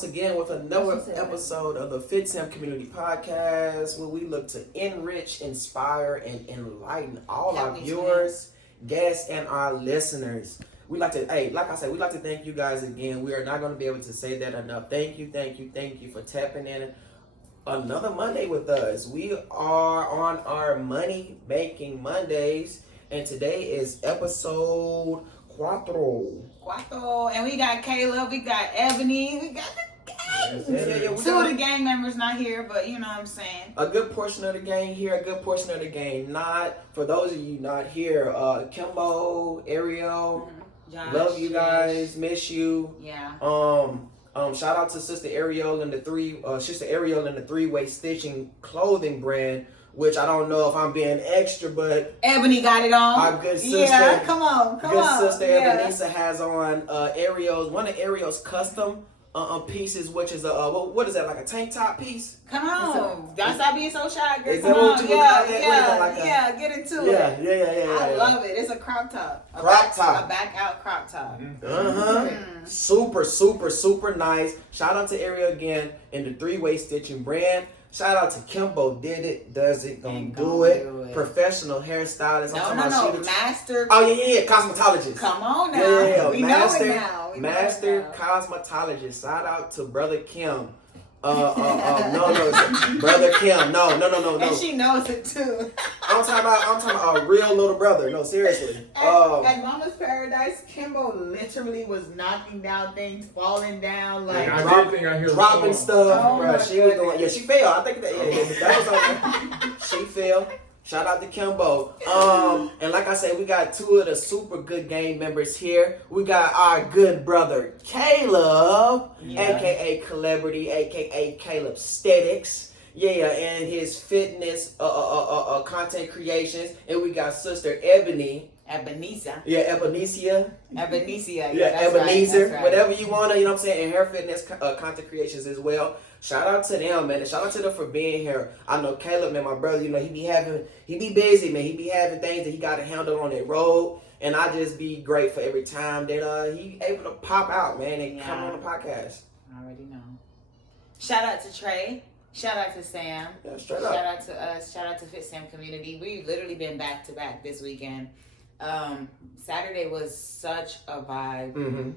once again with another episode of the Fit Sam Community Podcast, where we look to enrich, inspire, and enlighten all our viewers, guests, and our listeners. We like to, like I said, we like to thank you guys again. We are not going to be able to say that enough. Thank you for tapping in another Monday with us. We are on our Money Making Mondays, and today is episode Cuatro. And we got Caleb, we got Ebony, we got the gang. Two of the gang members not here, but you know what I'm saying. A good portion of the gang here, a good portion of the gang not. For those of you not here, Kimbo, Ariel, Josh, love you guys, miss you. Yeah. Shout out to Sister Ariel and the three-way stitching clothing brand. Which I don't know if I'm being extra, but Ebony got it on. Our good sister, yeah, come on. Good sister Ebenezer has on one of Ariel's custom pieces, which is what is that, like a tank top piece? Come on, y'all stop being so shy, girl. Is that what you get into it. Yeah. I love it. It's a crop top. A back out crop top. Super nice. Shout out to Ariel again and the three-way stitching brand. Shout out to Kimbo, does it, gonna do it. Professional hairstylist. No, master. Oh yeah, cosmetologist. Come on now. Yeah, we master, know it now. Master cosmetologist. Shout out to Brother Kim. No, Brother Kim. No. And she knows it too. I'm talking about a real little brother. No, seriously. At Mama's Paradise, Kimbo literally was knocking down things, falling down, like dropping stuff. Oh, right. She was doing. Yeah, she failed. I think that was she failed. Shout out to Kimbo. And like I said, we got two of the super good gang members here. We got our good brother Caleb, aka Celebrity, aka Caleb Statics. Yeah, and his fitness content creations. And we got Sister Ebony. Ebenezer. Yeah, Ebenezer. Yeah, Ebenezer. Right. Whatever you want to, you know what I'm saying, and her fitness content creations as well. Shout out to them, man. And shout out to them for being here. I know Caleb, man, my brother, you know, he be busy, man. He be having things that he got to handle on that road. And I just be grateful every time that he able to pop out, man, and come on the podcast. I already know. Shout out to Trey. Shout out to Sam. Yeah, straight up. Shout out to us. Shout out to Fit Sam Community. We've literally been back to back this weekend. Saturday was such a vibe.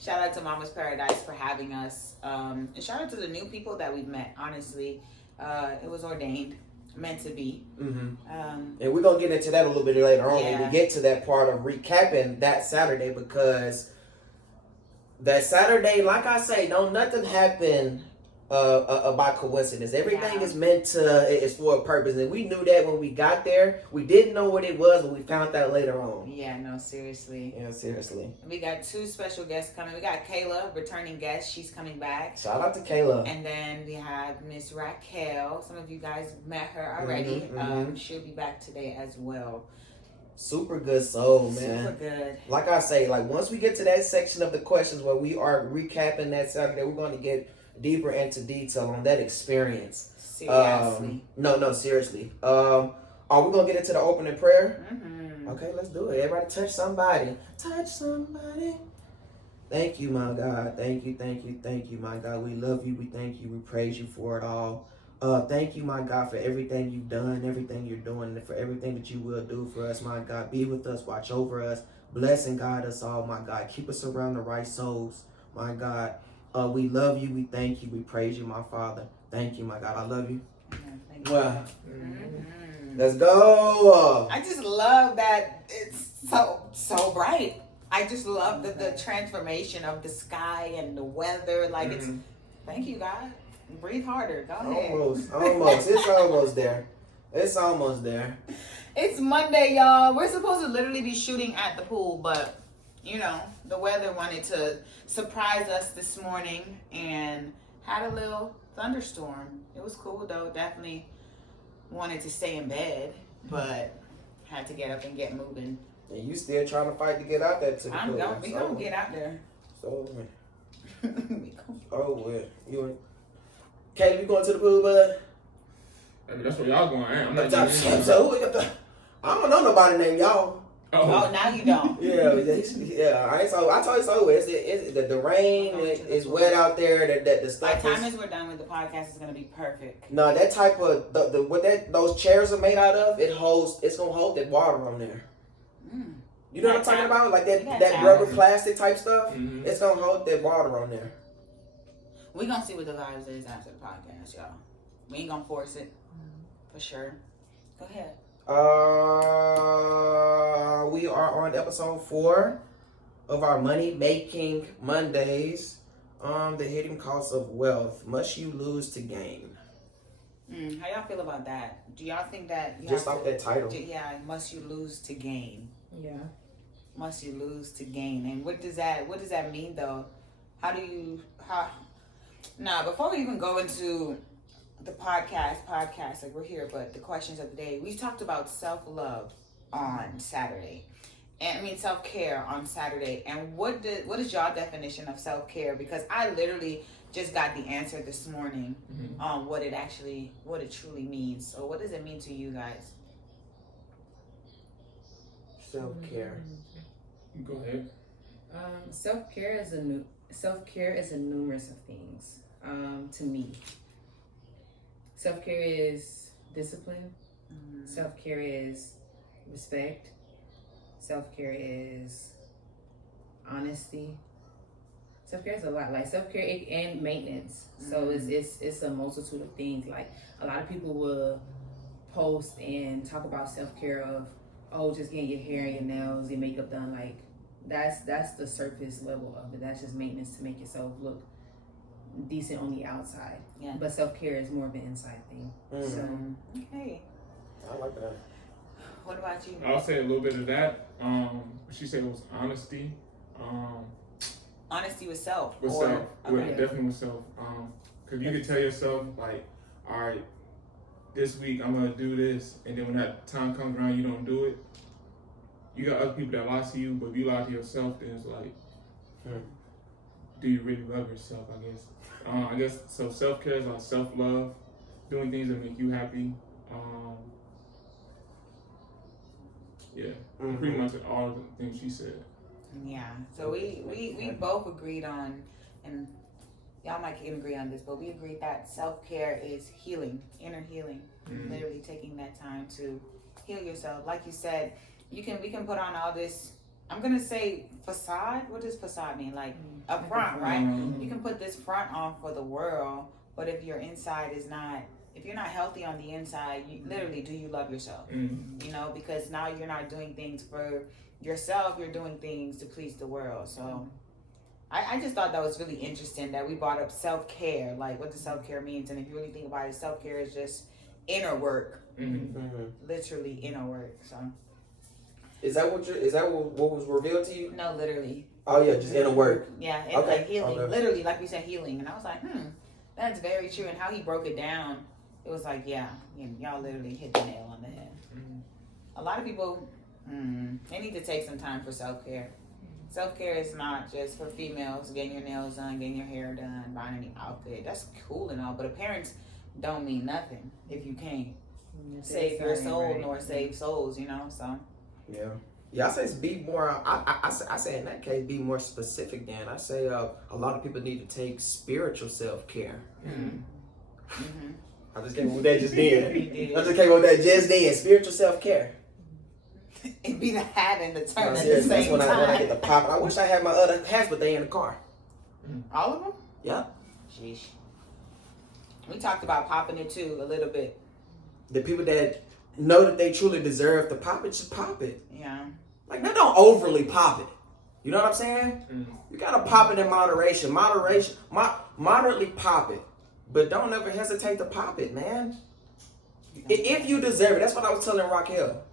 Shout out to Mama's Paradise for having us. And shout out to the new people that we've met. Honestly, it was ordained, meant to be. And we're gonna get into that a little bit later on when we get to that part of recapping that Saturday, because that Saturday, like I say, nothing happened by coincidence. Everything is meant to, it's for a purpose, and we knew that when we got there. We didn't know what it was, but we found out later on. Yeah, no, seriously. Yeah, seriously. We got two special guests coming. We got Kayla, returning guest. She's coming back. Shout out to Kayla. And then we have Miss Raquel. Some of you guys met her already. She'll be back today as well. Super good soul, man. Super good. Like I say, like once we get to that section of the questions where we are recapping that Saturday, we're going to get deeper into detail on that experience. Seriously. No, seriously. Are we gonna get into the opening prayer? Okay, let's do it. Everybody touch somebody. Touch somebody. Thank you, my God. Thank you, my God. We love you. We thank you. We praise you for it all. Thank you, my God, for everything you've done, everything you're doing, and for everything that you will do for us, my God. Be with us, watch over us, bless and guide us all, my God. Keep us around the right souls, my God. We love you, we thank you, we praise you, my Father. Thank you, my God. I love you. Wow. Let's go. I just love that it's so bright. I just love the transformation of the sky and the weather. Like it's, thank you, God. Breathe harder. Go ahead. Almost. It's almost there. It's Monday, y'all. We're supposed to literally be shooting at the pool, but you know, the weather wanted to surprise us this morning and had a little thunderstorm. It was cool though. Definitely wanted to stay in bed, but had to get up and get moving. And you still trying to fight to get out there to the pool. We gonna get out there. Caleb, you going to the pool, bud? That's where y'all going. I'm not I don't know nobody named y'all. Oh, now you don't. Yeah. I told you so. It's the rain is wet out there. That the stuff. By the time as we're done with the podcast, it's gonna be perfect. No, that type of those chairs are made out of. It's gonna hold that water on there. You know what I'm talking about? Like that rubber plastic type stuff. Mm-hmm. It's gonna hold that water on there. We gonna see what the vibes is after the podcast, y'all. We ain't gonna force it for sure. Go ahead. We are on episode 4 of our Money Making Mondays. The hidden cost of wealth. Must you lose to gain? How y'all feel about that? Do y'all think that just off that title? Yeah, must you lose to gain? Yeah. Must you lose to gain? And what does that mean though? Now, before we even go into the podcast, like we're here, but the questions of the day, we talked about self-love on Saturday. And I mean self-care on Saturday. And what is your definition of self-care? Because I literally just got the answer this morning on what it truly means. So what does it mean to you guys? Self-care. Go ahead. Self-care is a numerous of things. To me, self-care is discipline. Self-care is respect. Self-care is honesty. Self-care is a lot, like self-care and maintenance. So it's a multitude of things. Like a lot of people will post and talk about self-care of just getting your hair and your nails, your makeup done. Like that's the surface level of it. That's just maintenance to make yourself look decent on the outside. Yeah. But self-care is more of an inside thing. So okay. I like that. What about you? I'll say a little bit of that. She said it was honesty. Honesty with self. With self. Okay. Definitely with self. Because you can tell yourself, like, all right, this week I'm going to do this. And then when that time comes around, you don't do it. You got other people that lie to you, but if you lie to yourself, then it's like, do you really love yourself, I guess. So self-care is like self-love, doing things that make you happy. Pretty much all the things she said. Yeah, so we both agreed on, and y'all might can agree on this, but we agreed that self-care is healing, inner healing. Literally taking that time to heal yourself. Like you said, we can put on all this, I'm gonna say facade. What does facade mean? Like a front, right? You can put this front on for the world, but if your inside is not, if you're not healthy on the inside, you literally, do you love yourself? You know, because now you're not doing things for yourself, you're doing things to please the world. So I just thought that was really interesting that we brought up self-care, like what does self-care means. And if you really think about it, self-care is just inner work, literally inner work. So is that what was revealed to you? No, literally. Oh yeah, just inner work. Yeah, it's like healing, literally, like we said, healing. And I was like, that's very true. And how he broke it down, it was like, y'all literally hit the nail on the head. A lot of people, they need to take some time for self-care. Self-care is not just for females, getting your nails done, getting your hair done, buying a new outfit. That's cool and all, but appearance don't mean nothing if you can't save your soul nor save souls, you know, so. Yeah, I say be more, I say in that case, be more specific then. I say a lot of people need to take spiritual self-care. I just came up with that just then. Spiritual self-care. It'd be the hat and the turn at the same that's when time. I get the pop. I wish I had my other hats, but they in the car. All of them? Yeah. Sheesh. We talked about popping it too a little bit. The people that know that they truly deserve to pop it, just pop it. Yeah. Like, they don't overly pop it. You know what I'm saying? You gotta pop it in moderation. Moderately pop it. But don't ever hesitate to pop it, man. If you deserve it. That's what I was telling Raquel.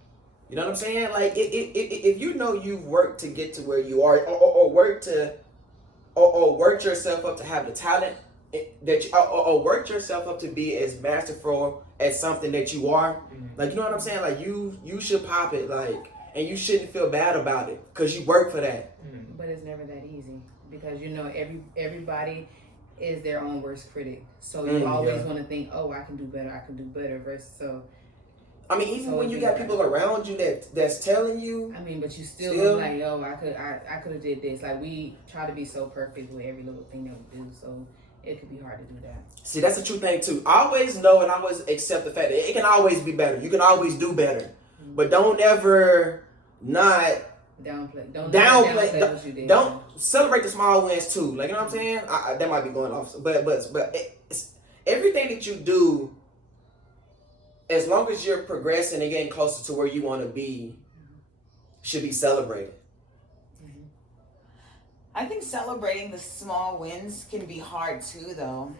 You know what I'm saying? Like, if you know you've worked to get to where you are, or worked yourself up to have the talent or worked yourself up to be as masterful as something that you are, like, you know what I'm saying? Like, you should pop it, like, and you shouldn't feel bad about it because you work for that. But it's never that easy because, you know, everybody is their own worst critic. So you always want to think, oh, I can do better versus so. I mean, even So when you it'd got be people around you that's telling you, I mean, but you still Still- like, yo, I could have did this. Like, we try to be so perfect with every little thing that we do, so it could be hard to do that. see, that's the true thing too. I always know and I always accept the fact that it can always be better. You can always do better, but don't ever not Downplay. Don't Downplay- what you did. don't celebrate the small wins too. Like, you know what I'm saying? That might be going off, but it's, everything that you do, as long as you're progressing and getting closer to where you want to be, should be celebrated. I think celebrating the small wins can be hard too, though.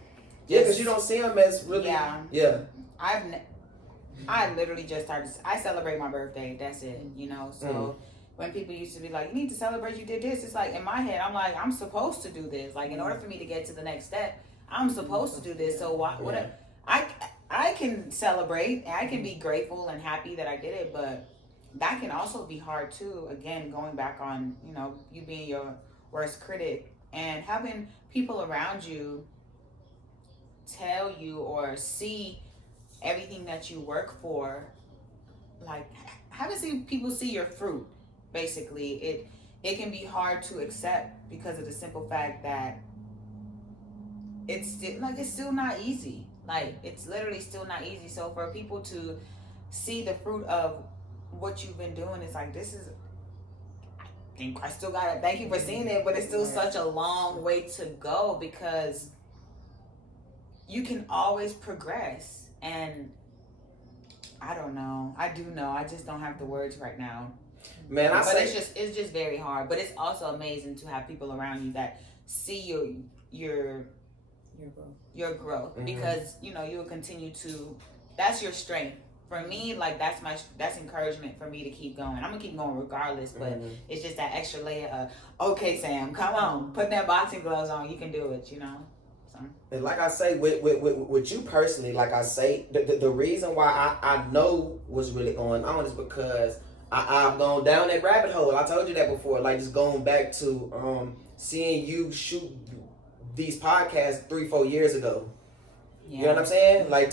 Yeah, because you don't see them as really. Yeah. I literally just started. I celebrate my birthday. That's it. You know. So when people used to be like, "You need to celebrate. You did this," it's like in my head, I'm like, I'm supposed to do this. Like in order for me to get to the next step, I'm supposed to do this. So I can celebrate and I can be grateful and happy that I did it, but that can also be hard too. Again, going back on you being your worst critic and having people around you tell you or see everything that you work for, like having people see your fruit. Basically, it can be hard to accept because of the simple fact that it's still not easy. Like it's literally still not easy. So for people to see the fruit of what you've been doing, it's like I still gotta thank you for seeing it, but it's still such a long way to go because you can always progress. And I don't know. I do know. I just don't have the words right now. Man, it's just very hard. But it's also amazing to have people around you that see your growth because you will continue to. That's your strength. For me, like that's encouragement for me to keep going. I'm gonna keep going regardless, but it's just that extra layer of okay, Sam, come on, put that boxing gloves on. You can do it. So. And like I say, with you personally, like I say, the reason why I know what's really going on is because I've gone down that rabbit hole. I told you that before. Like just going back to seeing you shoot these podcasts 3-4 years ago. Yeah. You know what I'm saying? Like at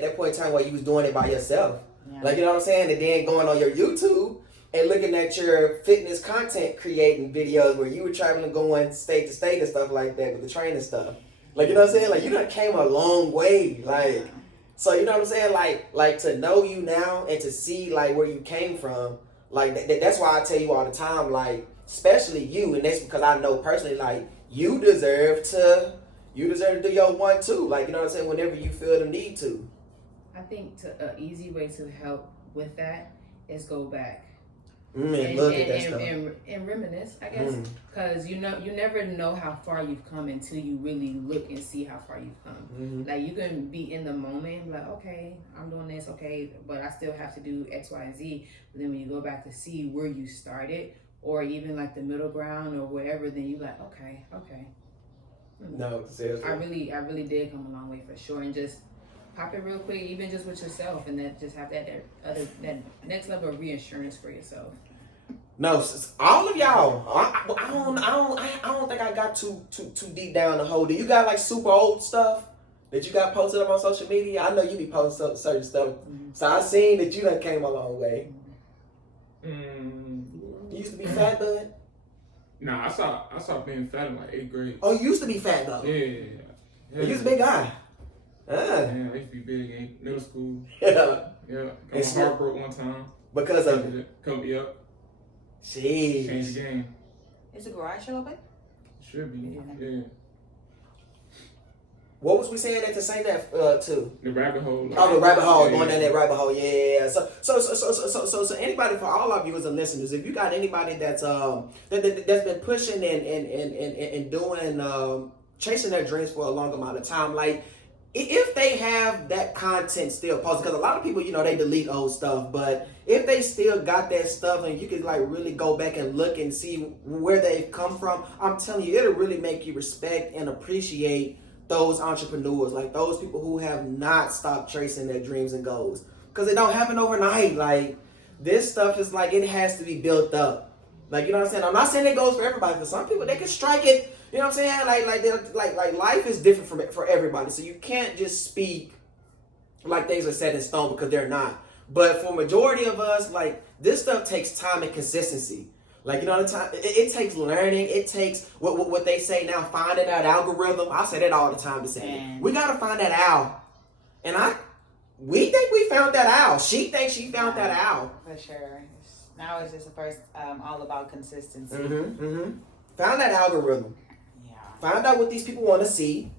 that point in time where you was doing it by yourself. Yeah. Like, you know what I'm saying? And then going on your YouTube and looking at your fitness content creating videos where you were traveling, going state to state and stuff like that with the training stuff. Like, you know what I'm saying? Like, you done came a long way. Like, so you know what I'm saying? Like to know you now and to see like where you came from. Like that's why I tell you all the time. Like, especially you, and that's because I know personally. Like, you deserve to do your one too. Like, you know what I'm saying? Whenever you feel the need to. I think an easy way to help with that is go back And look at that stuff. and reminisce, I guess, because you never know how far you've come until you really look and see how far you've come. Like, you can be in the moment, like, okay, I'm doing this, okay, but I still have to do X, Y, and Z. But then when you go back to see where you started, or even like the middle ground or whatever, then you like, okay. No, seriously. I really did come a long way for sure, and just pop it real quick, even just with yourself, and then just have that next level of reassurance for yourself. No, all of y'all. I don't think I got too deep down the hole. Do you got like super old stuff that you got posted up on social media? I know you be posting certain stuff, so I seen that you done came a long way. You used to be fat, bud. Nah, I saw being fat in like 8th grade. Oh, you used to be fat though. Yeah. You was a big guy. Yeah, I used to be big in middle school. Yeah. Yeah, got my heart broke one time. Because of it. Come me up. Jeez. Change the game. Is the garage still open? Should be. Yeah. What was we saying to say that to? The rabbit hole. Like, Oh, the rabbit hole, going down that rabbit hole, yeah. So anybody, for all our viewers and listeners, if you got anybody that's that's been pushing and doing chasing their dreams for a long amount of time, like if they have that content still posted, because a lot of people, they delete old stuff, but if they still got that stuff and you could like really go back and look and see where they've come from, I'm telling you, it'll really make you respect and appreciate those entrepreneurs, like those people who have not stopped chasing their dreams and goals, because it don't happen overnight. Like, this stuff is like, it has to be built up. Like, you know what I'm saying? I'm not saying it goes for everybody. For some people, they can strike it. You know what I'm saying? Like life is different for everybody. So you can't just speak like things are set in stone, because they're not. But for majority of us, like, this stuff takes time and consistency. Like, you know, the time it takes learning. It takes what they say now, finding that algorithm. I say that all the time to say, we gotta find that out. And we think we found that out. She thinks she found that out. For sure. Now it's just the first, all about consistency. Found that algorithm. Yeah. Find out what these people want to see,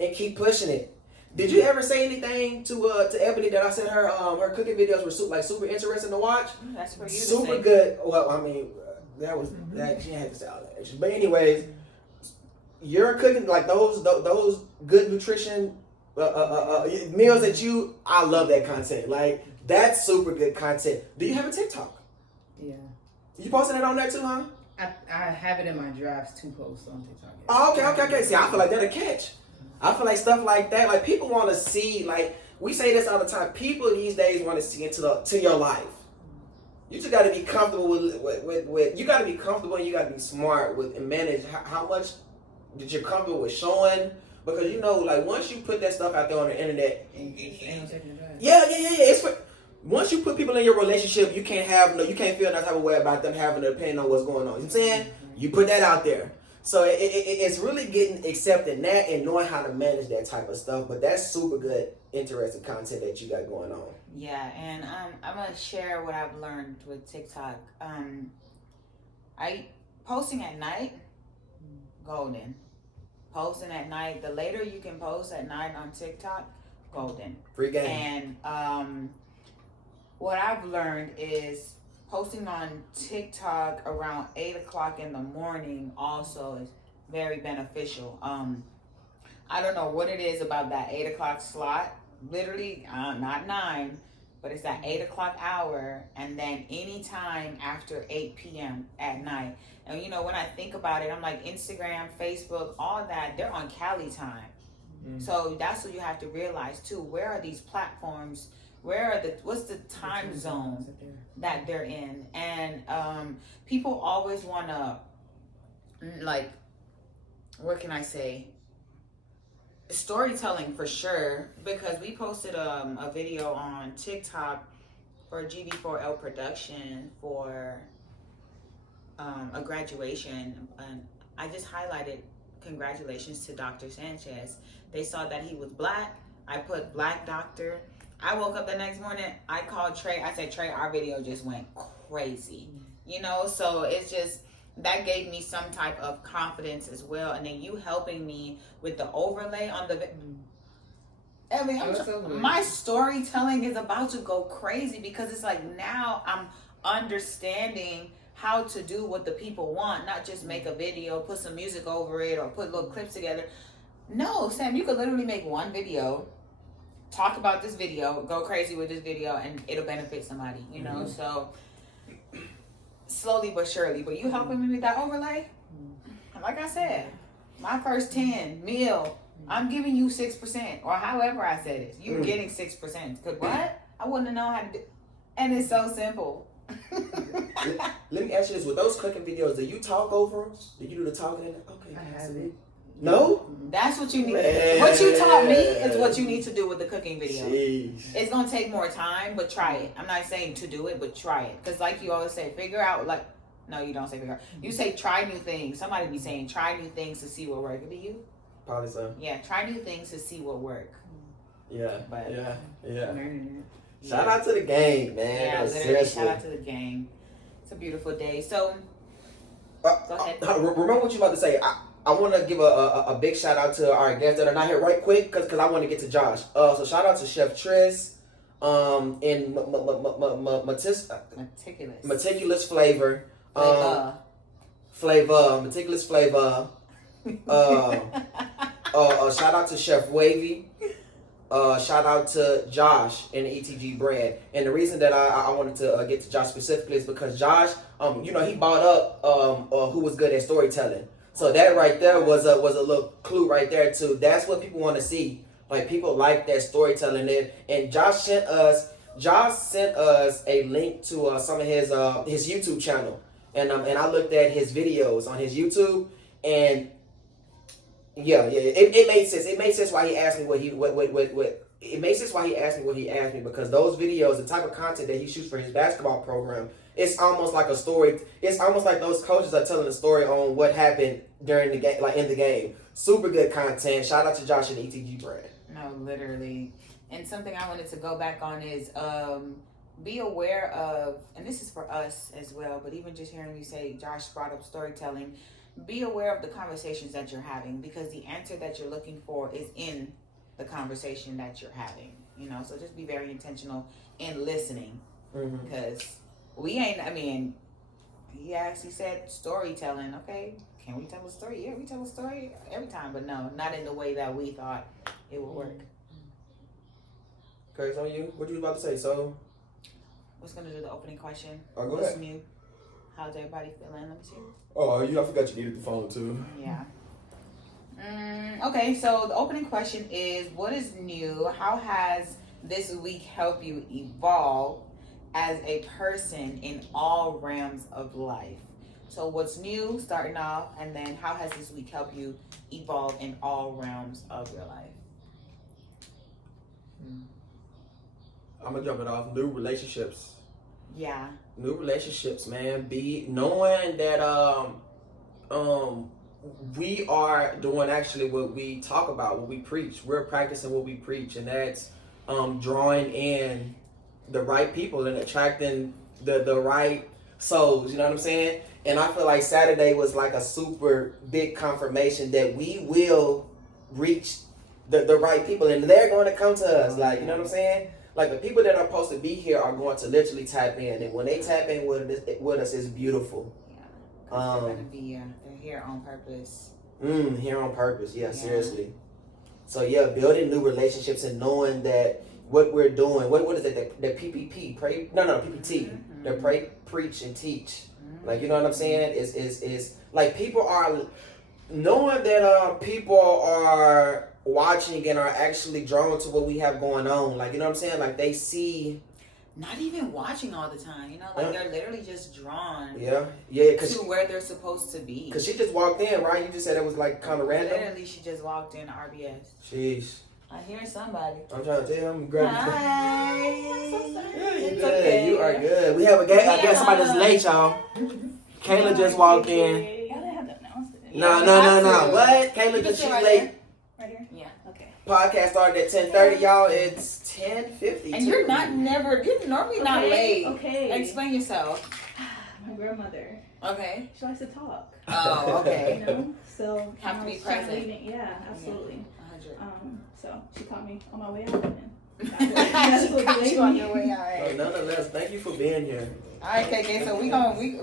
and keep pushing it. Did you ever say anything to Ebony that I said her cooking videos were super interesting to watch? That's for you. Super to good. Well, I mean, that was that she had to say all that. But anyways, you're cooking like those good nutrition meals that I love that content. Like, that's super good content. Do you have a TikTok? Yeah. You posting it on there too, huh? I have it in my drafts to post on TikTok. Oh, okay. See, I feel like that'll catch. I feel like stuff like that, like, people want to see, like, we say this all the time, people these days want to see to your life. You just got to be comfortable with you got to be comfortable, and you got to be smart with and manage how much that you're comfortable with showing, because, you know, like, once you put that stuff out there on the internet, yeah. It's for, once you put people in your relationship, you can't feel that type of way about them having an opinion on what's going on. You know what I'm saying? You put that out there. So it's really getting accepting that and knowing how to manage that type of stuff. But that's super good, interesting content that you got going on. Yeah, and I'm gonna share what I've learned with TikTok. Posting at night, golden. Posting at night, the later you can post at night on TikTok, golden. Free game. And what I've learned is posting on TikTok around 8 o'clock in the morning also is very beneficial. I don't know what it is about that 8 o'clock slot. Literally, not 9, but it's that 8 o'clock hour, and then any time after 8 p.m. at night. And, you know, when I think about it, I'm like, Instagram, Facebook, all that, they're on Cali time. So that's what you have to realize too. Where are these platforms? What's the time zone that they're in? And people always want to, like, what can I say? Storytelling for sure, because we posted a video on TikTok for GB4L production for a graduation, and I just highlighted congratulations to Dr. Sanchez. They saw that he was black. I put black doctor. I woke up the next morning, I called Trey. I said, Trey, our video just went crazy. You know, so it's just, that gave me some type of confidence as well. And then you helping me with the overlay on the, I mean, my storytelling is about to go crazy, because it's like, now I'm understanding how to do what the people want, not just make a video, put some music over it, or put little clips together. No, Sam, you could literally make one video, talk about this video, go crazy with this video, and it'll benefit somebody, you know? So slowly but surely. But you helping me with that overlay? Like I said, my first 10 meal, I'm giving you 6%, or however I said it. You're getting 6%. Because what? I wouldn't know how to do. And it's so simple. Let me ask you this: with those cooking videos, do you talk over them? Do you do the talking? Okay, I haven't. No? That's what you need. Man. What you taught me is what you need to do with the cooking video. Jeez. It's going to take more time, but try it. I'm not saying to do it, but try it. Because like you always say, figure out, like, no, you don't say figure out. You say try new things. Somebody be saying try new things to see what work. It be you? Probably so. Yeah, try new things to see what work. Yeah, But, yeah. Learning it. Shout out to the gang, man. Yeah, No, literally, seriously. shout out to the gang. It's a beautiful day. So, go ahead. Remember what you about to say. I want to give a big shout out to our guests that are not here right quick, because I want to get to Josh. So shout out to Chef Tris, and Meticulous Flavor. Meticulous Flavor. Shout out to Chef Wavy. Shout out to Josh and the ETG brand. And the reason that I wanted to get to Josh specifically is because Josh, you know, he brought up who was good at storytelling. So that right there was a little clue right there too. That's what people want to see. Like, people like that storytelling. And Josh sent us a link to some of his YouTube channel. And I looked at his videos on his YouTube, and yeah, it made sense. It made sense why he asked me what it makes sense why he asked me what he asked me, because those videos, the type of content that he shoots for his basketball program, it's almost like a story. It's almost like those coaches are telling a story on what happened during the game, like in the game. Super good content. Shout out to Josh and the ETG brand. No, literally. And something I wanted to go back on is be aware of, and this is for us as well, but even just hearing you say, Josh brought up storytelling, be aware of the conversations that you're having, because the answer that you're looking for is in the conversation that you're having, you know. So just be very intentional in listening, because he actually said storytelling. Okay, can we tell a story? Yeah, we tell a story every time, but no, not in the way that we thought it would work. Okay, so you, what you was about to say? So, What's gonna do the opening question? go What's ahead. new? How's everybody feeling? Let me see. Oh, I forgot you needed the phone too. Yeah. Okay, so the opening question is, what is new? How has this week helped you evolve as a person in all realms of life? So what's new, starting off, and then how has this week helped you evolve in all realms of your life? I'm gonna jump it off. New relationships. Yeah. New relationships, man. Be knowing that we are doing actually what we talk about, what we preach. We're practicing what we preach, and that's drawing in the right people and attracting the right souls. You know what I'm saying? And I feel like Saturday was like a super big confirmation that we will reach the right people, and they're going to come to us. Like, you know what I'm saying? Like, the people that are supposed to be here are going to literally tap in, and when they tap in with us, it's beautiful. Yeah. 'Cause they're gonna be they're here on purpose. Here on purpose. Yeah, seriously. So yeah, building new relationships and knowing that what we're doing, what is it? The PPP, pray? No, PPT. The pray, preach, and teach. Like, you know what I'm saying? Is like people are knowing that people are watching and are actually drawn to what we have going on. Like, you know what I'm saying? Like, they see. Not even watching all the time, you know, like they're literally just drawn to where they're supposed to be. Because she just walked in, right? You just said it was like kind of random. Literally, she just walked in RBS. Jeez. I hear somebody. I'm trying to tell him. Grab Hi. you. I'm so sorry. Yeah, you It's good. okay. You are good. We have a guest. I guess somebody that's late, y'all. Kayla just walked in. Y'all didn't have to announce it. No. What? Kayla just, she's late. Right here? Yeah. Okay. Podcast started at 10:30, y'all. It's 10:50. And you're normally not late. Okay. Explain yourself. My grandmother. Okay. She likes to talk. Oh, okay. You know? So Have to be I was trying present. leave it- Yeah, absolutely. 100. So she taught me on my way out. And She got you on your way out. No, nonetheless, thank you for being here. All right, KK. So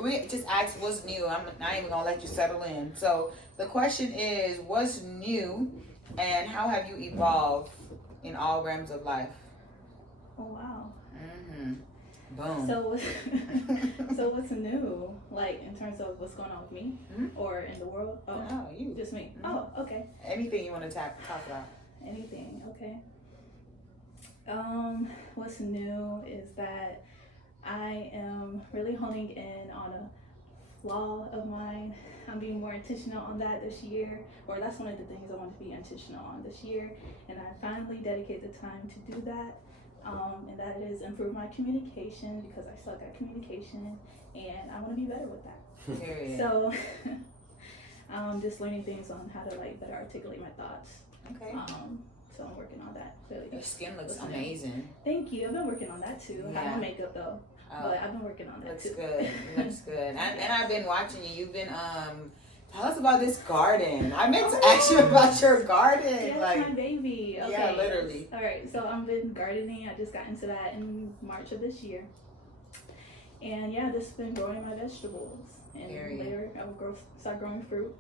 we just asked what's new. I'm not even gonna let you settle in. So the question is, what's new, and how have you evolved in all realms of life? Oh wow. Boom. So what's new? Like in terms of what's going on with me or in the world? Oh, No, you. just me. Mhm. Oh, okay. Anything you want to talk about? Anything, okay. What's new is that I am really honing in on a flaw of mine. I'm being more intentional on that this year, or that's one of the things I want to be intentional on this year, and I finally dedicate the time to do that. And that is improve my communication, because I suck at communication, and I want to be better with that. Period. So, just learning things on how to like better articulate my thoughts. Okay. So I'm working on that. Clearly. Your skin looks What's amazing. Thank you. I've been working on that too. I Yeah. have no makeup though, but I've been working on that Looks too. good. Looks good. And I've been watching you. You've been tell us about this garden. I meant to ask you about your garden. Yeah, like, it's my baby. Okay. yeah, literally. All right. So I've been gardening. I just got into that in March of this year, and yeah, just been growing my vegetables. And Period. later I will start growing fruit.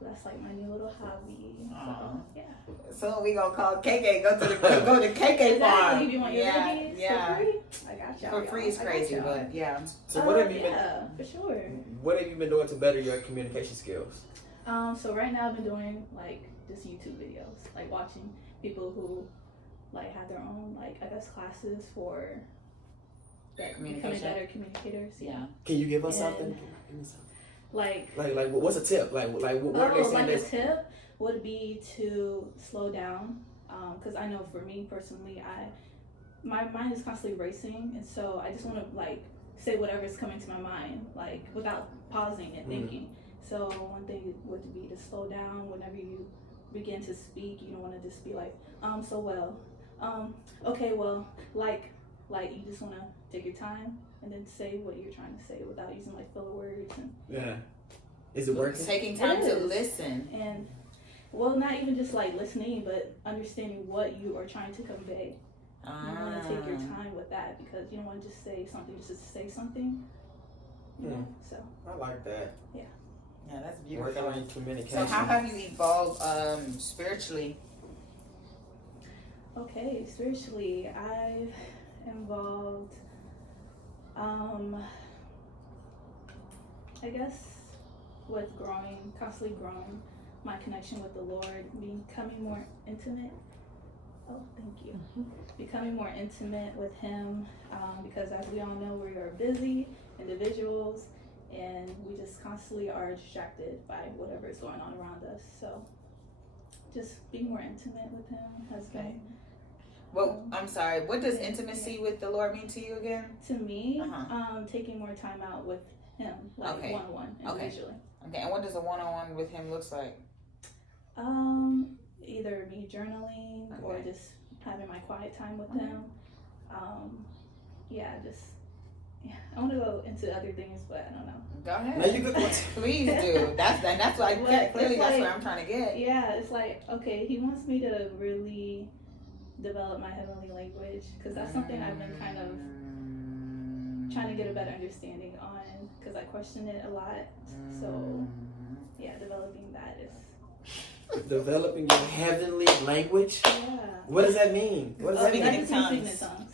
So that's like my new little hobby. So yeah. So we gonna call KK. Go to KK farm. Exactly. If you want your Yeah, veggies yeah. for free, I got y'all. For free is I got crazy, y'all. but yeah. So what have you been? Yeah, for sure. What have you been doing to better your communication skills? So right now I've been doing like just YouTube videos, like watching people who like have their own like I guess classes for that becoming Communication? better communicators. Yeah. Can you give us And- something? Give me something. Like Like what's a tip? Like what are they saying? like a That's tip would be to slow down. Because I know for me personally, my mind is constantly racing, and so I just want to like say whatever's coming to my mind, like without pausing and thinking. So one thing would be to slow down whenever you begin to speak. You don't want to just be like, so well, okay, well, like you just want to take your time and then say what you're trying to say without using like filler words. And Yeah. Is it working? Taking time It to is. listen. And well, not even just like listening, but understanding what you are trying to convey. You want to take your time with that, because you don't want to just say something just to say something. You know? So I like that. Yeah, that's Working beautiful. on your communication. So how have you evolved spiritually? okay, spiritually, I've involved, I guess, with constantly growing my connection with the Lord, becoming more intimate. Oh, thank you. Becoming more intimate with Him, because as we all know, we are busy individuals, and we just constantly are distracted by whatever is going on around us. So, just being more intimate with Him has been. Well, I'm sorry. What does intimacy with the Lord mean to you again? To me, Uh-huh. taking more time out with Him, like Okay. one-on-one, Okay. individually. Okay, and what does a one-on-one with Him looks like? Either me journaling or Okay. just having my quiet time with Okay. Him. I want to go into other things, but I don't know. Go ahead. Now you good. Please do. That's what But clearly it's that's like- what I'm trying to get. Yeah, it's like, okay, He wants me to really develop my heavenly language, because that's something I've been kind of trying to get a better understanding on, because I question it a lot. So yeah, developing that is Developing your heavenly language. yeah. What does that mean? What does that Speaking mean? in That just means speaking tongues. in tongues.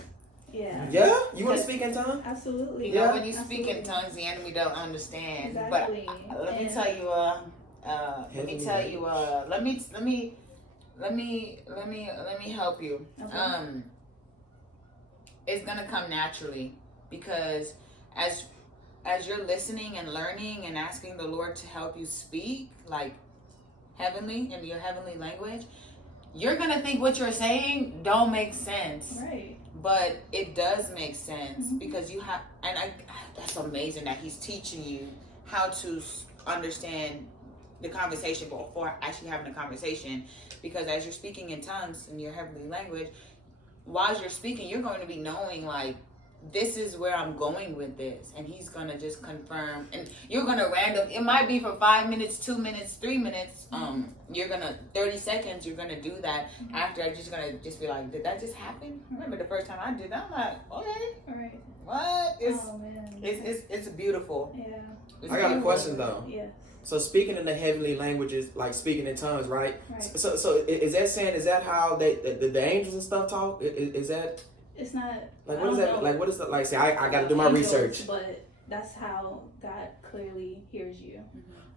Yeah, Yeah? You want to speak in tongues? absolutely. You know, when you Absolutely. speak in tongues, the enemy don't understand. Exactly. But let me And- tell you, let me help you. Okay. It's gonna come naturally, because as you're listening and learning and asking the Lord to help you speak like heavenly in your heavenly language, you're gonna think what you're saying don't make sense. Right. But it does make sense, Mhm. because you have, and that's amazing that He's teaching you how to understand the conversation before actually having a conversation. Because as you're speaking in tongues in your heavenly language, while you're speaking, you're going to be knowing like, this is where I'm going with this, and He's gonna just confirm, and you're gonna it might be for 5 minutes, 2 minutes, 3 minutes, you're gonna 30 seconds, you're gonna do that. After I'm just gonna be like, did that just happen? Remember the first time I did that, I'm like, okay, All right. what? It's Oh man. it's beautiful. Yeah. It's I got a beautiful. question though. Yeah. So speaking in the heavenly languages, like speaking in tongues, right? Right. So is that how the angels and stuff talk? Is that It's not. like I what is don't that know like? What is that like? Say I got to do my angels, research. But that's how God clearly hears you.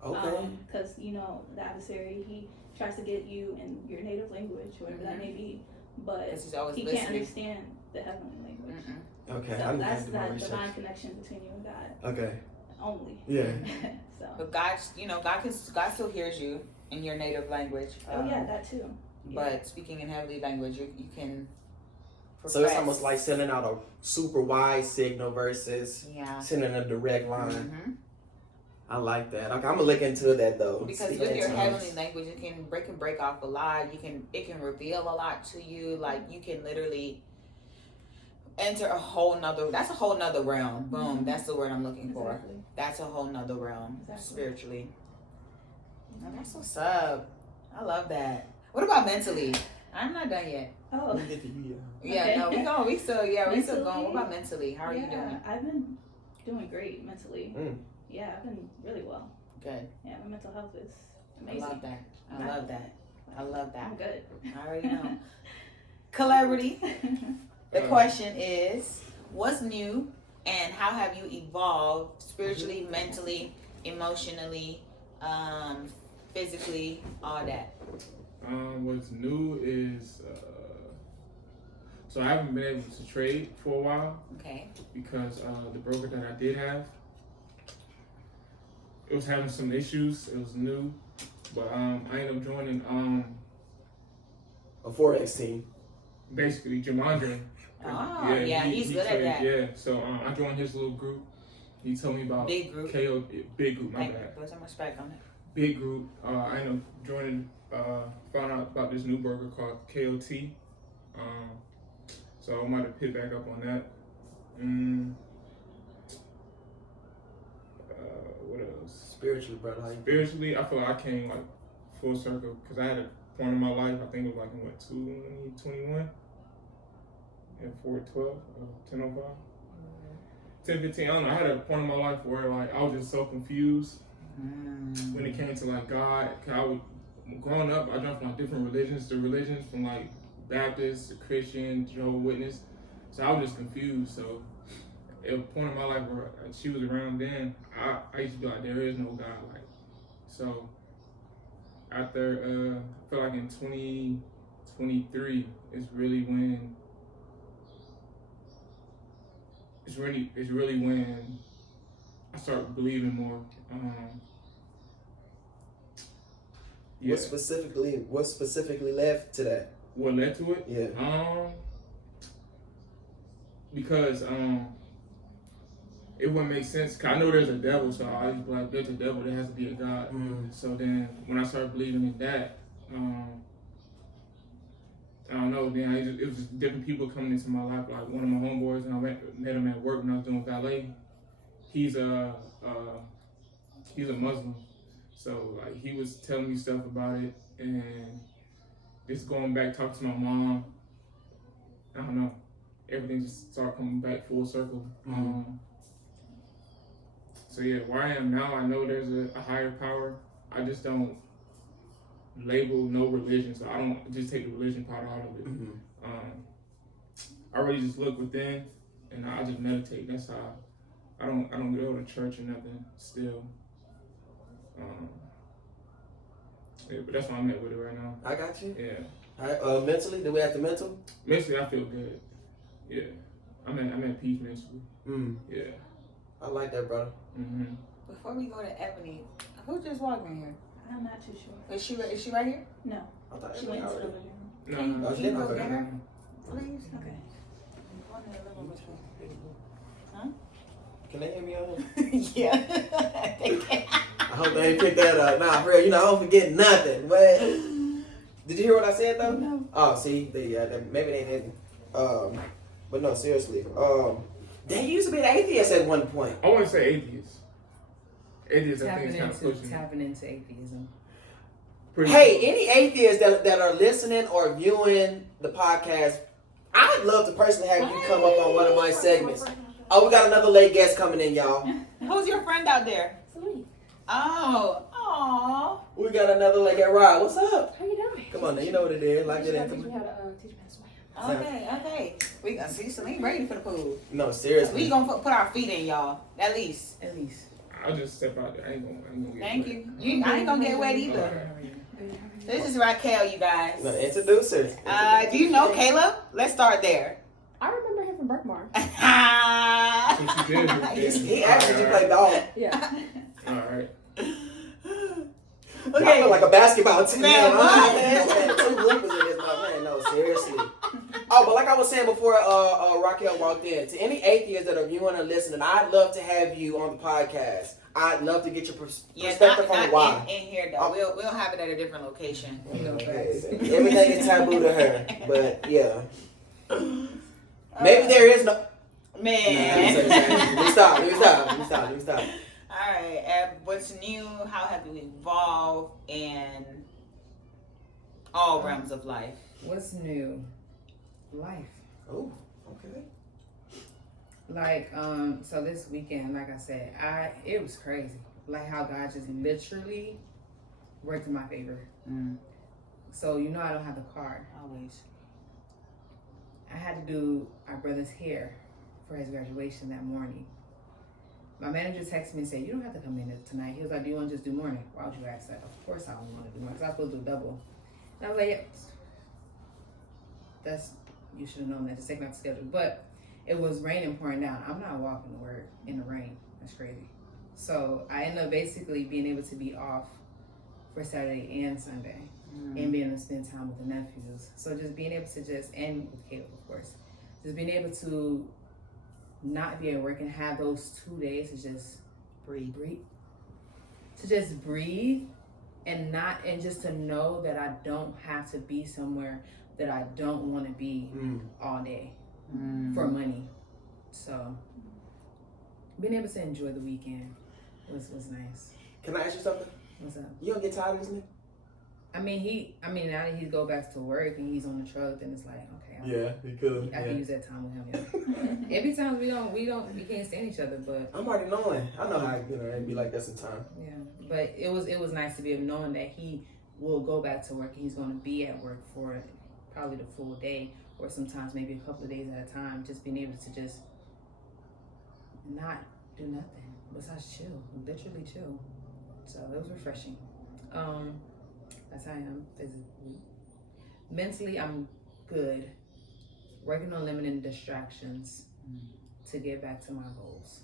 Okay. Because you know the adversary, he tries to get you in your native language, whatever that may be, but 'Cause He's always he listening. can't understand the heavenly language. Okay. So I that's need to do my that research. divine connection between you and God Okay. only. Yeah. So. But God still hears you in your native language. Oh yeah, that too. But speaking in heavenly language, you can. So it's profess. almost like sending out a super wide signal versus Yeah. sending a direct line. Mm-hmm. I like that. Okay, I'm gonna look into that though. Because Speaking with in your tongues. heavenly language, it can break off a lot. It can reveal a lot to you. Like you can literally enter that's a whole nother realm. Boom, that's the word I'm looking for. Exactly. That's a whole nother realm Exactly. spiritually. Oh, that's what's up. I love that. What about mentally? I'm not done yet. Oh. Let me get to you. Yeah, Okay. no, we still we still going. What Mentally? about mentally? How are you doing? I've been doing great mentally. Mm. Yeah, I've been really well. Good. Yeah, my mental health is I amazing. love that. I love that. I love that. I'm good. I already know. Celebrity. The question is, what's new and how have you evolved spiritually, mentally, emotionally, physically, all that? What's new is so I haven't been able to trade for a while Okay. because the broker that I did have, it was having some issues. It was new, but I ended up joining A 4X team. Basically, Jamondre. Oh, yeah, he's good at that. Yeah, so I joined his little group. He told me about Big group. KO, big group, my bad. Put some respect on it. Big group. I ended up joining, found out about this new burger called KOT. So I might have picked back up on that. What else? Spiritually, brother. How you Spiritually, I feel like I came like full circle because I had a point in my life. I think it was like in 2021. Yeah, 4:12, 10:05. 10:15, I don't know. I had a point in my life where like I was just so confused when it came to like God. Cause I was growing up, I jumped from like different religions to religions, from like Baptist to Christian, Jehovah's Witness. So I was just confused. So at a point in my life where she was around, then I used to be like, there is no God. Like, so after I feel like in 2023 is really when. It's really when I start believing more. What specifically led to that? What led to it? Yeah. Because it wouldn't make sense. 'Cause I know there's a devil, so I used to be like, there's a devil, there has to be a God. So then when I started believing in that, I don't know, then it was just different people coming into my life. Like one of my homeboys, and I met him at work when I was doing valet. He's a Muslim. So like he was telling me stuff about it, and just going back, talking to my mom. I don't know. Everything just started coming back full circle. So yeah, where I am now, I know there's a higher power. I just don't label no religion, so I don't just take the religion part out of it. I really just look within, and I just meditate. That's how. I don't go to church or nothing still. Yeah, but that's why I'm at with it right now. I got you. Yeah. All right. Mentally, do we have the mental? Mentally, I feel good. Yeah. I'm at peace mentally. Yeah. I like that, brother. Before we go to Ebony, who just walked in here? I'm not too sure. Is she right here? No. I thought She Ebony went to the already. living room. No. Can you go okay. get her, please? Okay. Go in there and look over Can they hear me on here? Yeah. They can. I hope they ain't picked that up. Nah, for real, I don't forget nothing. But did you hear what I said though? No. Oh, see, maybe they didn't. But no, seriously. They used to be an atheist at one point. I want to say atheist. Atheist, I think, is kind of pushing. Tapping into atheism. Hey, any atheists that are listening or viewing the podcast, I'd love to personally have you come up on one of my segments. Oh, we got another late guest coming in, y'all. Who's your friend out there? Sweet. Oh, aw. We got another late guest. Rod, what's up? How you doing? Come on, now, you know what it is. Like it Teach ain't. me how to teach me how to swim. Okay. We gonna see Celine ready for the pool. No, seriously. We gonna put our feet in, y'all. At least. I'll just step out there. I ain't gonna get Thank wet. you. I ain't gonna get wet either. Okay. This is Raquel, you guys. No, introduce her. Do you know Caleb? Let's start there. I remember him from Berkmar. So she did. He actually play ball. Yeah. All right. Okay. I feel like a basketball team. Man, what? Man, two bloopers in this, my man. No, seriously. Oh, but like I was saying before Raquel walked in, to any atheists that are viewing or listening, I'd love to have you on the podcast. I'd love to get your perspective on why. in here though. We'll have it at a different location. Everything is taboo to her, but yeah. Maybe there is no. Man. Let me stop. All right. What's new? How have you evolved in all realms of life? What's new? Life. Oh, okay. Like, so this weekend, like I said, it was crazy. Like how God just literally worked in my favor. So I don't have the card. Always. I had to do our brother's hair for his graduation that morning. My manager texted me and said, "You don't have to come in tonight." He was like, "Do you want to just do morning?" Why would you ask that? Of course I want to do morning, because I was supposed to do double. And I was like, "Yeah, you should have known that, just taking out the schedule." But it was raining, pouring down. I'm not walking to work in the rain. That's crazy. So I ended up basically being able to be off for Saturday and Sunday. and being able to spend time with the nephews. So just being able to just, and with Caleb, of course, just being able to not be at work and have those 2 days to just breathe, to just breathe and just to know that I don't have to be somewhere that I don't want to be all day for money. So being able to enjoy the weekend was nice. Can I ask you something? What's up? You don't get tired of this nigga? I mean, now that he go back to work and he's on the truck, then it's like, okay, He could. I can use that time with him. Yeah. Every time we can't stand each other, but I'm already knowing. I know how it'd be like that sometimes. yeah. But it was nice to be able knowing that he will go back to work and he's going to be at work for probably the full day, or sometimes maybe a couple of days at a time. Just being able to just not do nothing besides chill, literally chill. So it was refreshing. That's how I am physically. Mentally, I'm good. Working on limiting distractions to get back to my goals.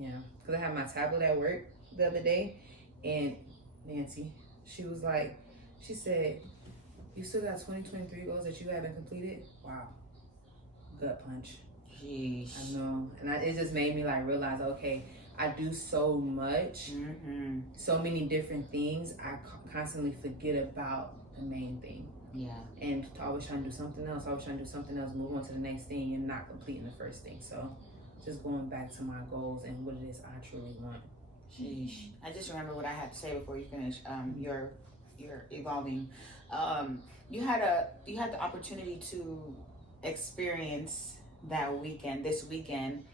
Yeah, because I had my tablet at work the other day, and Nancy, she said, you still got 2023 goals that you haven't completed? Wow. Gut punch. Jeez. I know. And it just made me like realize, okay, I do so much, so many different things. I constantly forget about the main thing. Yeah. And always trying to do something else, move on to the next thing and not completing the first thing. So just going back to my goals and what it is I truly want. Sheesh. I just remember what I had to say before you finish. Your evolving. You had the opportunity to experience this weekend.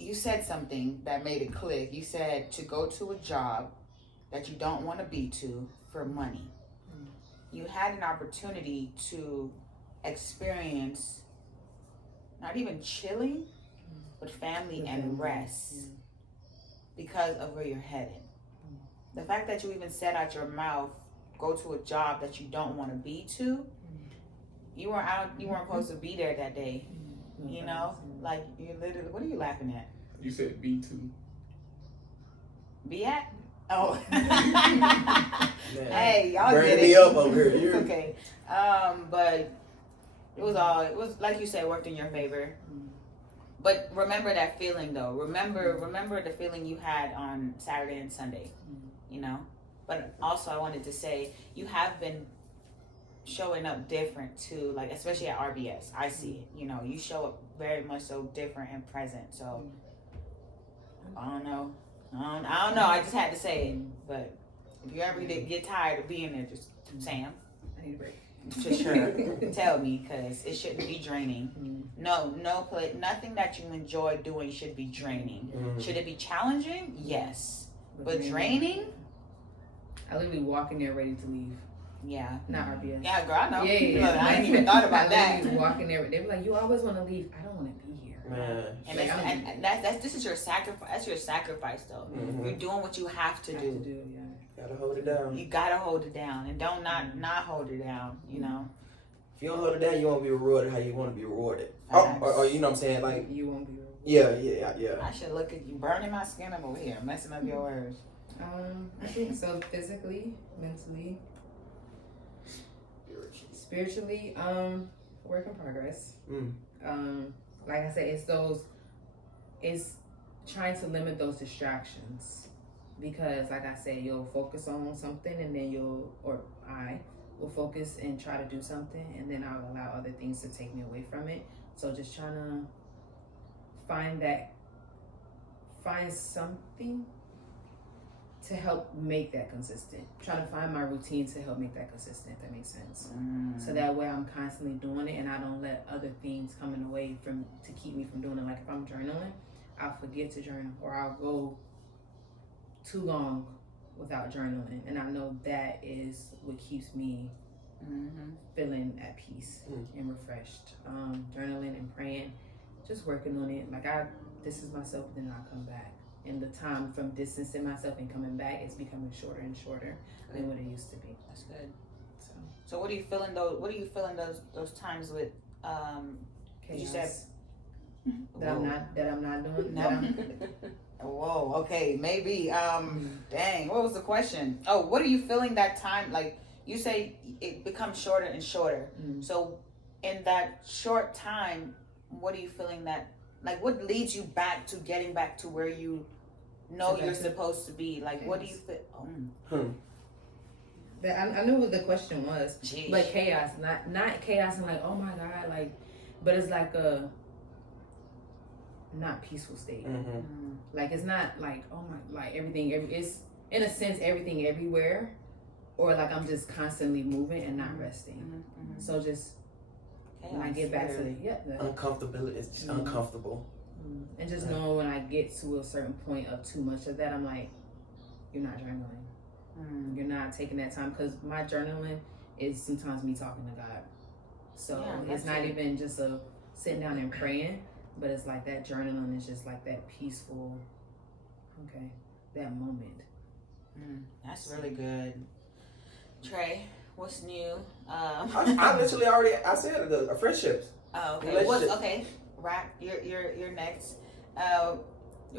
You said something that made it click. You said to go to a job that you don't want to be to for money. You had an opportunity to experience not even chilling, but family and rest because of where you're headed. The fact that you even said out your mouth, go to a job that you don't want to be to, you weren't supposed to be there that day. You know, like you literally. What are you laughing at? You said B2. Be at? Oh. Man, Hey, y'all burning did me it. up over here. It's okay. But it was like you said, worked in your favor. But remember that feeling though. Remember the feeling you had on Saturday and Sunday. You know. But also, I wanted to say you have been showing up different too, like especially at RBS. I see it. You know, you show up very much so different and present. So I don't know. I just had to say it. But if you ever get tired of being there, just Sam, I need a break. for sure, tell me, because it shouldn't be draining. Nothing that you enjoy doing should be draining. Should it be challenging? Yes, but draining. I literally walk in there ready to leave. Yeah. Not RBS. Yeah, girl, I know. Yeah. Look, I ain't even thought about that. Walk in there. They were like, you always want to leave. I don't want to be here. Man. And this is your sacrifice. That's your sacrifice, though. You're doing what you have to do. Gotta hold it down. You gotta hold it down, and don't not hold it down. You know. If you don't hold it down, you won't be rewarded how you want to be rewarded. Or you know what I'm saying? Like, you won't be rewarded. Yeah. I should look at you burning my skin up over here, messing up your words. I think so. Physically, mentally, spiritually, work in progress. Like I said, it's trying to limit those distractions, because like I said, you'll focus on something and then I will focus and try to do something, and then I'll allow other things to take me away from it. So just trying to find something to help make that consistent. Trying to find my routine to help make that consistent, if that makes sense. So that way I'm constantly doing it and I don't let other things come in the way to keep me from doing it. Like if I'm journaling, I'll forget to journal, or I'll go too long without journaling. And I know that is what keeps me feeling at peace and refreshed. Journaling and praying, just working on it. Like I distance myself, then I'll come back. And the time from distancing myself and coming back is becoming shorter and shorter than what it used to be. That's good. So what are you feeling those times with? Chaos. You said that I'm not doing. No. Whoa, okay, maybe. Dang, what was the question? Oh, what are you feeling that time? Like you say, it becomes shorter and shorter. So, in that short time, what are you feeling that? Like, what leads you back to getting back to where you know you're supposed to be? Like, what do you feel? I knew what the question was, Jeez. but chaos, not chaos and like, oh my god, like, but it's like a not peaceful state. Like it's not like, oh my, like everything, it's in a sense everything everywhere, or like I'm just constantly moving and not resting. So just when I get back to the uncomfortability, it's just uncomfortable. And just knowing when I get to a certain point of too much of that, I'm like, you're not journaling. You're not taking that time, because my journaling is sometimes me talking to God. So it's not even just a sitting down and praying, but it's like that journaling is just like that peaceful, that moment. That's really good. Trey, what's new? I literally already said the friendships. Oh, okay. Relationships. Okay, Rack, you're next.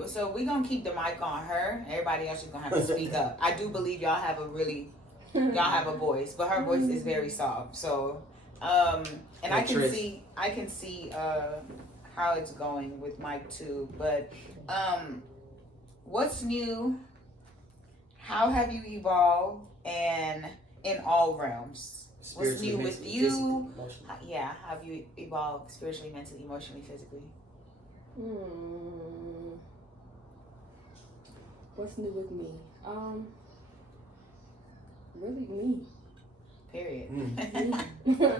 So we're gonna keep the mic on her. Everybody else is gonna have to speak up. I do believe y'all have a voice, but her voice is very soft. So, and I can see how it's going with Mike too. But what's new? How have you evolved, and in all realms? What's new with you? Yeah, have you evolved spiritually, mentally, emotionally, physically? What's new with me? Really me. Period.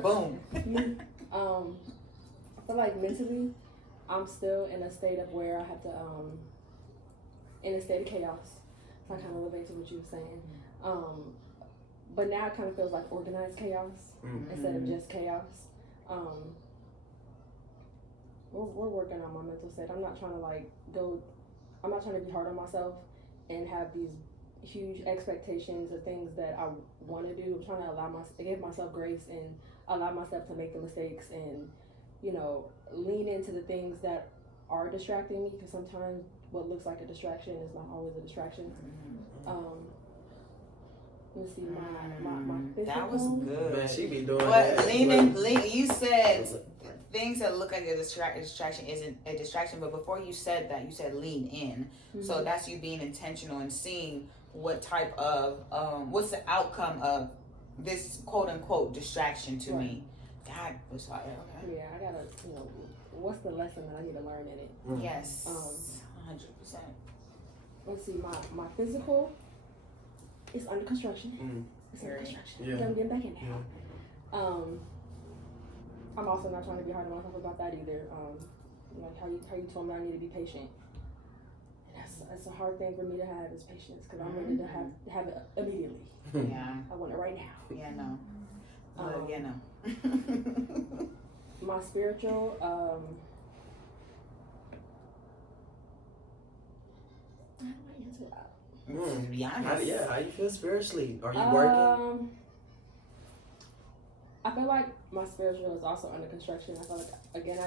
Boom. Me. I feel like mentally, I'm still in a state of where I have to, in a state of chaos. So I kind of relate to what you were saying. But now it kind of feels like organized chaos instead of just chaos. We're working on my mental state. I'm not trying to be hard on myself and have these huge expectations of things that I want to do. I'm trying to give myself grace and allow myself to make the mistakes and, lean into the things that are distracting me, because sometimes what looks like a distraction is not always a distraction. Let's see, my physical. That was good. Man, she be doing but that. You said things that look like a distraction isn't a distraction, but before you said that, you said lean in. So that's you being intentional and seeing what type of what's the outcome of this quote unquote distraction to me. God was like, okay. Yeah, I gotta, what's the lesson that I need to learn in it? Yes, 100%. Let's see, my physical is under construction. It's under construction. Yeah. I'm getting back in there. I'm also not trying to be hard on myself about that either. Like how you told me I need to be patient. And that's a hard thing for me to have, is patience, because I'm ready to have it immediately. Yeah. I want it right now. Yeah, no. No. My spiritual, how do I answer that? To be honest. How you feel spiritually? Are you working? I feel like my spiritual is also under construction. I feel like, again,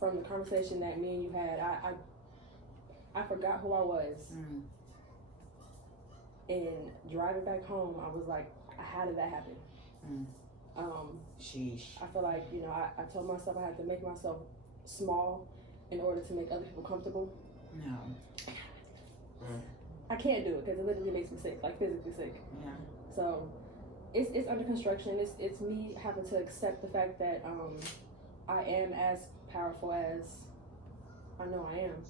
from the conversation that me and you had, I forgot who I was. And driving back home, I was like, how did that happen? Sheesh. I feel like, I told myself I had to make myself small in order to make other people comfortable. No. I can't do it because it literally makes me sick, like physically sick. Yeah. So it's under construction. It's me having to accept the fact that I am as powerful as I know I am.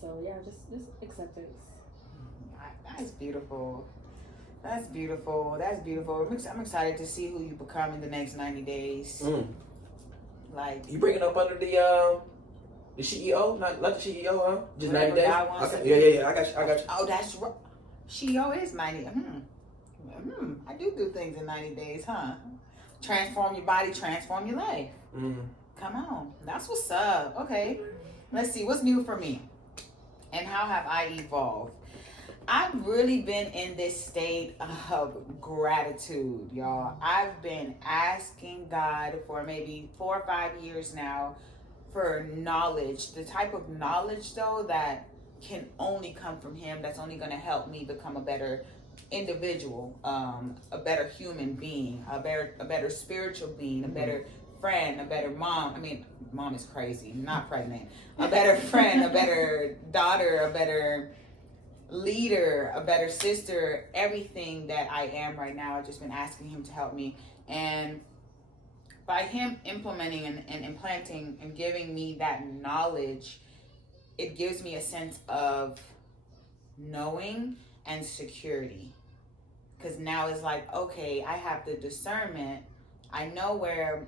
So yeah, just acceptance. That's beautiful. That's beautiful. I'm excited to see who you become in the next 90 days. Like, you bringing up under the CEO, not the CEO, huh? Just 90 days. Okay. Yeah. I got you. Oh, that's right. CEO is 90. I do things in 90 days, huh? Transform your body, transform your life. Come on, that's what's up. Okay, let's see what's new for me, and how have I evolved. I've really been in this state of gratitude, y'all. I've been asking God for maybe 4 or 5 years now knowledge, the type of knowledge though that can only come from him, that's only going to help me become a better individual, a better human being, a better spiritual being, a better friend, a better mom. I mean, mom is crazy, not pregnant. A better friend, a better daughter, a better leader, a better sister, everything that I am right now. I've just been asking him to help me. And by him implementing and implanting and giving me that knowledge, it gives me a sense of knowing and security. Because now it's like, okay, I have the discernment. I know what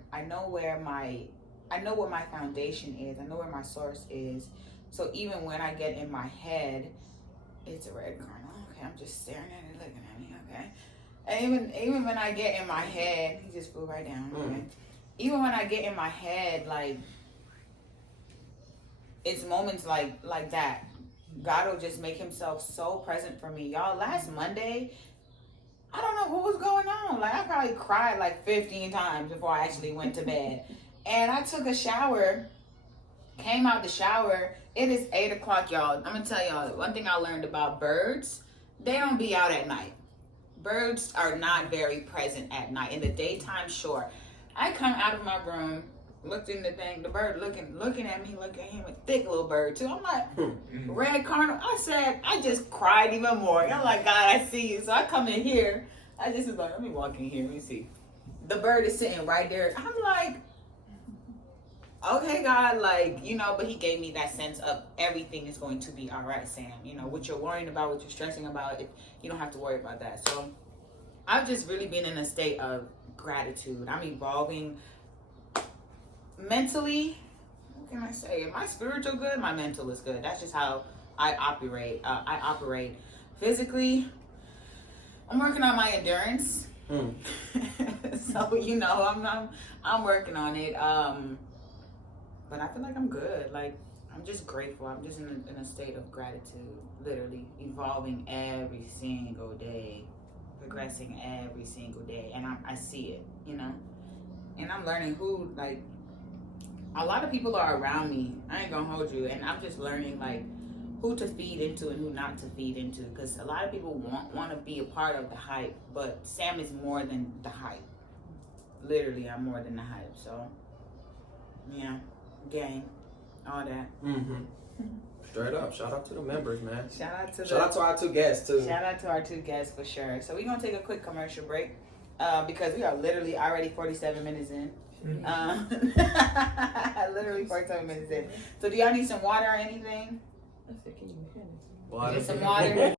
my foundation is. I know where my source is. So even when I get in my head, it's a red cardinal. Okay, I'm just staring at it, looking at me. Okay, and even when I get in my head, he just flew right down. Okay, even when I get in my head, like it's moments like that. God will just make himself so present for me, y'all. Last Monday, I don't know what was going on. Like I probably cried like 15 times before I actually went to bed, and I took a shower. Came out the shower. It is 8 o'clock, y'all. I'm gonna tell y'all one thing I learned about birds. They don't be out at night. Birds are not very present at night. In the daytime, sure. I come out of my room, looked in the thing, the bird looking at me, looking at him, a thick little bird too. I'm like, red cardinal. I said, I just cried even more. I'm like, God, I see you. So I come in here. I just was like, let me walk in here. Let me see. The bird is sitting right there. I'm like, okay, God, like, you know, but he gave me that sense of everything is going to be all right, Sam. You know, what you're worrying about, what you're stressing about, you don't have to worry about that. So I've just really been in a state of gratitude. I'm evolving mentally. What can I say? Am I spiritual good? My mental is good. That's just how I operate. Physically, I'm working on my endurance. So, you know, I'm working on it. But I feel like I'm good. Like, I'm just grateful. I'm just in a state of gratitude, literally evolving every single day, progressing every single day. And I see it, you know? And I'm learning who, like, a lot of people are around me. I ain't gonna hold you. And I'm just learning, like, who to feed into and who not to feed into. Because a lot of people want to be a part of the hype. But Sam is more than the hype. Literally, I'm more than the hype. So, yeah. Gang, all that. Straight up. Shout out to the members, man. Shout out to our 2 guests too. Shout out to our 2 guests for sure. So we're gonna take a quick commercial break because we are literally already 47 minutes in. Literally 47 minutes in. So do y'all need some water or anything? Water. Get some water.